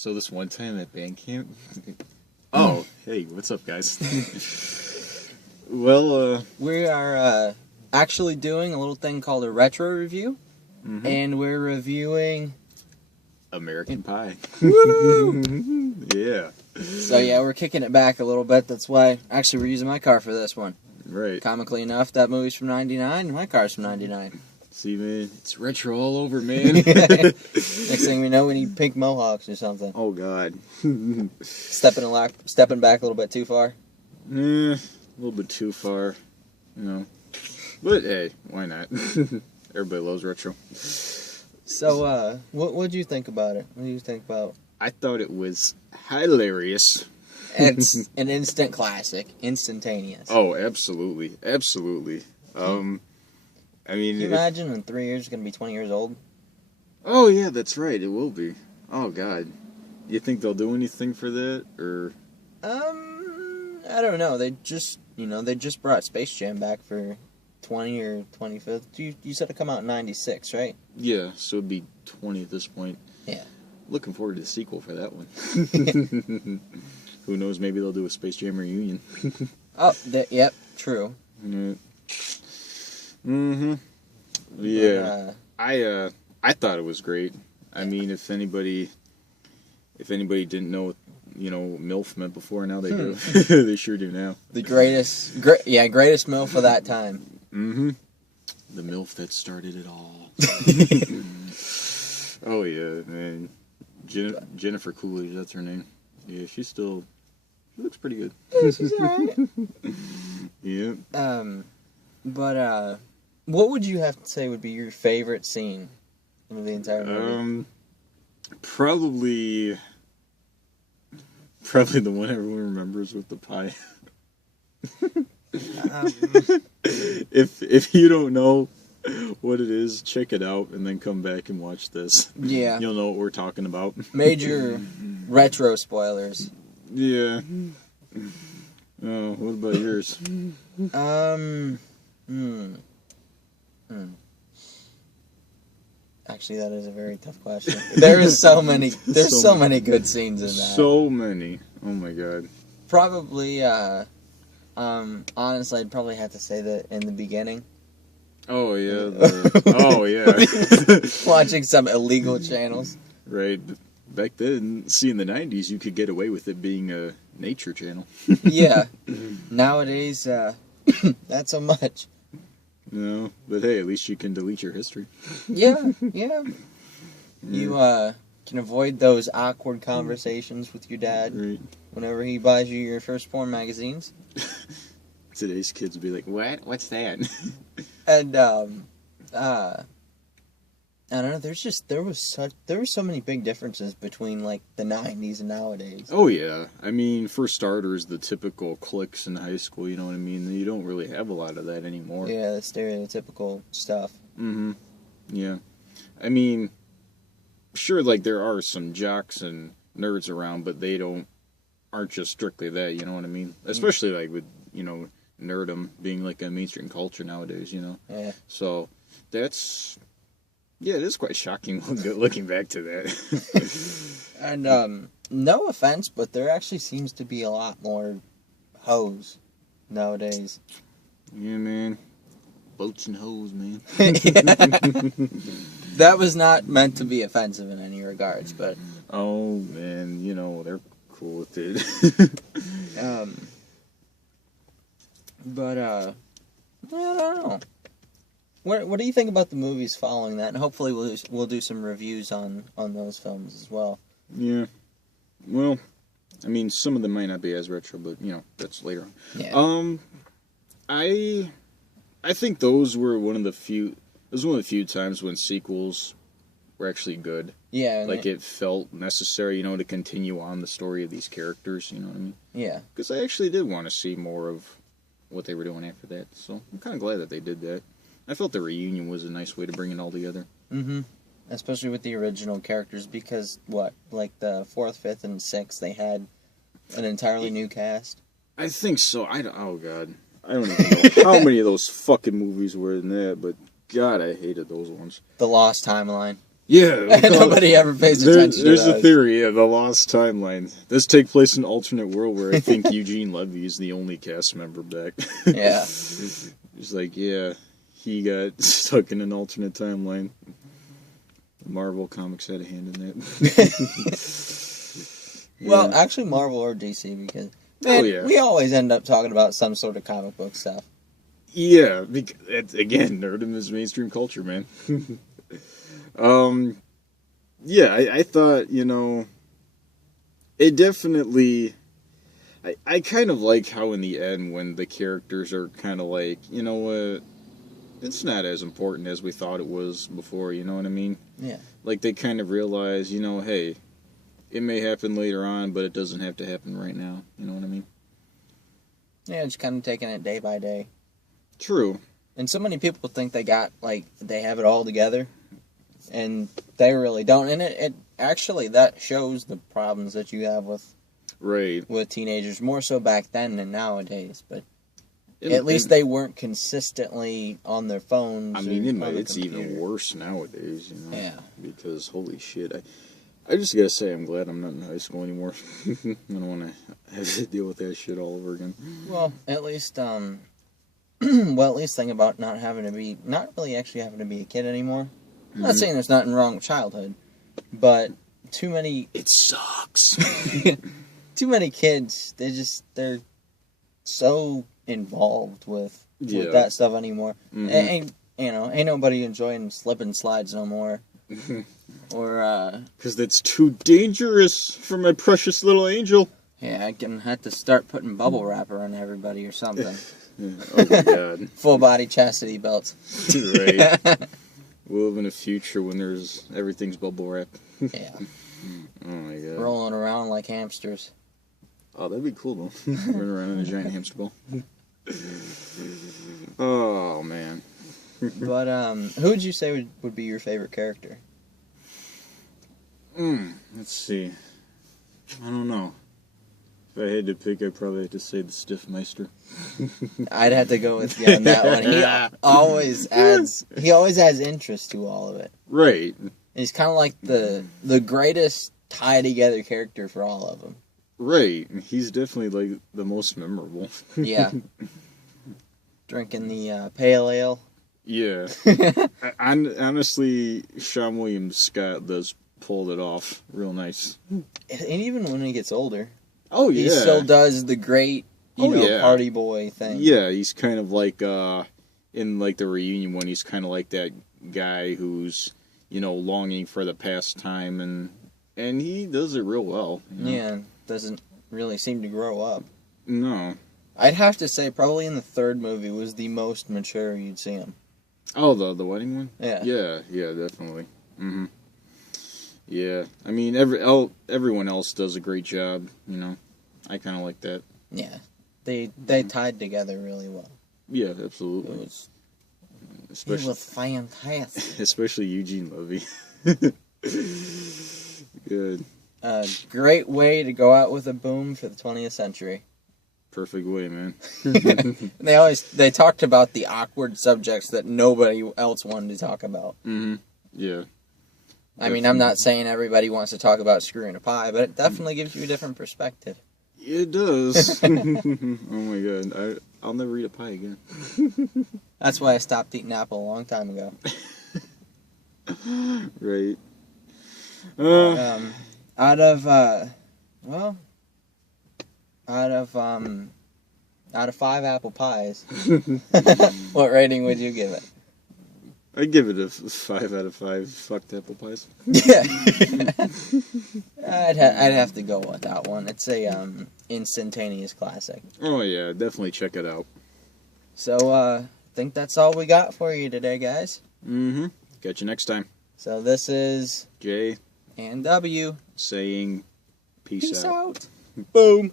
So this one time at band camp. Oh, hey, what's up, guys? Well, we are actually doing a little thing called a retro review, and we're reviewing American Pie. Woo! Yeah. So yeah, we're kicking it back a little bit. That's why actually we're using my car for this one. Right. Comically enough, that movie's from '99, and my car's from '99. See, man, it's retro all over, man. Next thing we know, we need pink mohawks or something. Oh God. Stepping back a little bit too far. A little bit too far, you know. But hey, why not? Everybody loves retro. So, what'd you think about it? What do you think about? I thought it was hilarious. It's an instant classic, instantaneous. Oh, absolutely, absolutely. I mean, can you imagine in 3 years it's gonna be 20 years old? Oh yeah, that's right. It will be. Oh God, you think they'll do anything for that, or? I don't know. They just brought Space Jam back for 20 or 25th. You said it come out in '96, right? Yeah, so it'd be 20 at this point. Yeah. Looking forward to the sequel for that one. Who knows? Maybe they'll do a Space Jam reunion. Oh, yep, true. Yeah. I thought it was great. I mean, if anybody didn't know, MILF meant before, now they do. They sure do now. The greatest MILF of that time. The MILF that started it all. Oh yeah, man. Jennifer Coolidge, that's her name. Yeah, she looks pretty good. Yeah, she's alright. Yeah. But what would you have to say would be your favorite scene of the entire movie? Probably the one everyone remembers with the pie. If you don't know what it is, check it out and then come back and watch this. Yeah. You'll know what we're talking about. Major retro spoilers. Yeah. Oh, what about yours? Actually, that is a very tough question. There's so many good scenes in that. So many. Oh my God. Probably, honestly, I'd probably have to say that in the beginning. Oh yeah. Watching some illegal channels. Right. Back then, in the 90s, you could get away with it being a nature channel. Yeah. Nowadays, not so much. No, but hey, at least you can delete your history. Yeah. You can avoid those awkward conversations with your dad whenever he buys you your first porn magazines. Today's kids will be like, "What? What's that?" And I don't know. There were so many big differences between like the '90s and nowadays. Oh yeah, I mean, for starters, the typical cliques in high school. You know what I mean? You don't really have a lot of that anymore. Yeah, the stereotypical stuff. Yeah, I mean, sure, like there are some jocks and nerds around, but they aren't just strictly that. You know what I mean? Especially like with nerdom being like a mainstream culture nowadays. Yeah. So that's. Yeah, it is quite shocking looking back to that. And, no offense, but there actually seems to be a lot more hoes nowadays. Yeah, man. Boats and hoes, man. That was not meant to be offensive in any regards, but... Oh, man, they're cool with it. I don't know. What do you think about the movies following that? And hopefully we'll do some reviews on those films as well. Yeah. Well, I mean, some of them might not be as retro, but that's later on. Yeah. I think those were one of the few times when sequels were actually good. Yeah. Like it felt necessary, to continue on the story of these characters. You know what I mean? Yeah. Because I actually did want to see more of what they were doing after that. So I'm kind of glad that they did that. I felt the reunion was a nice way to bring it all together. Especially with the original characters, because like the 4th, 5th, and 6th, they had an entirely new cast. I think so. Oh God, I don't even know how many of those fucking movies were in that, but God, I hated those ones. The Lost Timeline. Yeah. Nobody ever pays attention There's to a those. theory, the lost timeline. This take place in an alternate world where I think Eugene Levy is the only cast member back. Yeah. It's like, yeah, he got stuck in an alternate timeline. Marvel Comics had a hand in that. Well, Yeah. actually, Marvel or DC, because man, yeah. we always end up talking about some sort of comic book stuff. Yeah, because, again, nerdom is mainstream culture, man. Yeah, I thought, it definitely... I kind of like how in the end, when the characters are kind of like, you know what, it's not as important as we thought it was before, you know what I mean? Yeah. Like, they kind of realize, hey, it may happen later on, but it doesn't have to happen right now, you know what I mean? Yeah, just kind of taking it day by day. True. And so many people think they have it all together, and they really don't. And it actually, that shows the problems that you have with teenagers, more so back then than nowadays. But at least they weren't consistently on their phones. I mean, or on the it's computer. even worse nowadays, Yeah. Because, holy shit, I just gotta say, I'm glad I'm not in high school anymore. I don't want to have to deal with that shit all over again. Well, at least, think about not really actually having to be a kid anymore. I'm not saying there's nothing wrong with childhood, but too many It sucks. too many kids, they're so involved with that stuff anymore. Mhm. Ain't nobody enjoying slip and slides no more. Or Because that's too dangerous for my precious little angel. yeah, I can have to start putting bubble wrap around everybody or something. Oh my god. Full body chastity belts. Right. We'll live in a future when everything's bubble wrap. Yeah. Oh my god. Rolling around like hamsters. Oh, that'd be cool though. Run around in a giant hamster ball. Oh man. But who would you say would be your favorite character? Let's see. I don't know. If I had to pick, I'd probably have to say the Stiffmeister. I'd have to go with you on that one. He always adds interest to all of it. Right. And he's kind of like the greatest tie together character for all of them. Right. He's definitely like the most memorable. Yeah. Drinking the pale ale. Yeah. Honestly, Sean William Scott does pull it off real nice. And even when he gets older, Oh yeah. he still does the great, party boy thing. Yeah, he's kind of like in like the reunion one, he's kind of like that guy who's longing for the past time, and he does it real well. Yeah, doesn't really seem to grow up. No. I'd have to say probably in the third movie was the most mature you'd see him. Oh, the wedding one? Yeah. Yeah, definitely. Mhm. Yeah, I mean everyone else does a great job. I kind of like that. Yeah, they tied together really well. Yeah, absolutely. It was Especially fantastic. especially Eugene Levy. Good. A great way to go out with a boom for the 20th century. Perfect way, man. They talked about the awkward subjects that nobody else wanted to talk about. Mhm. Yeah. I mean, I'm not saying everybody wants to talk about screwing a pie, but it definitely gives you a different perspective. It does. Oh my god. I'll never eat a pie again. That's why I stopped eating apple a long time ago. Right. Out of 5 apple pies, what rating would you give it? I'd give it a 5 out of 5 fucked apple pies. Yeah. I'd have to go with that one. It's a instantaneous classic. Oh yeah, definitely check it out. So I think that's all we got for you today, guys. Mm-hmm. Catch you next time. So this is Jay and W saying peace out. out. Boom.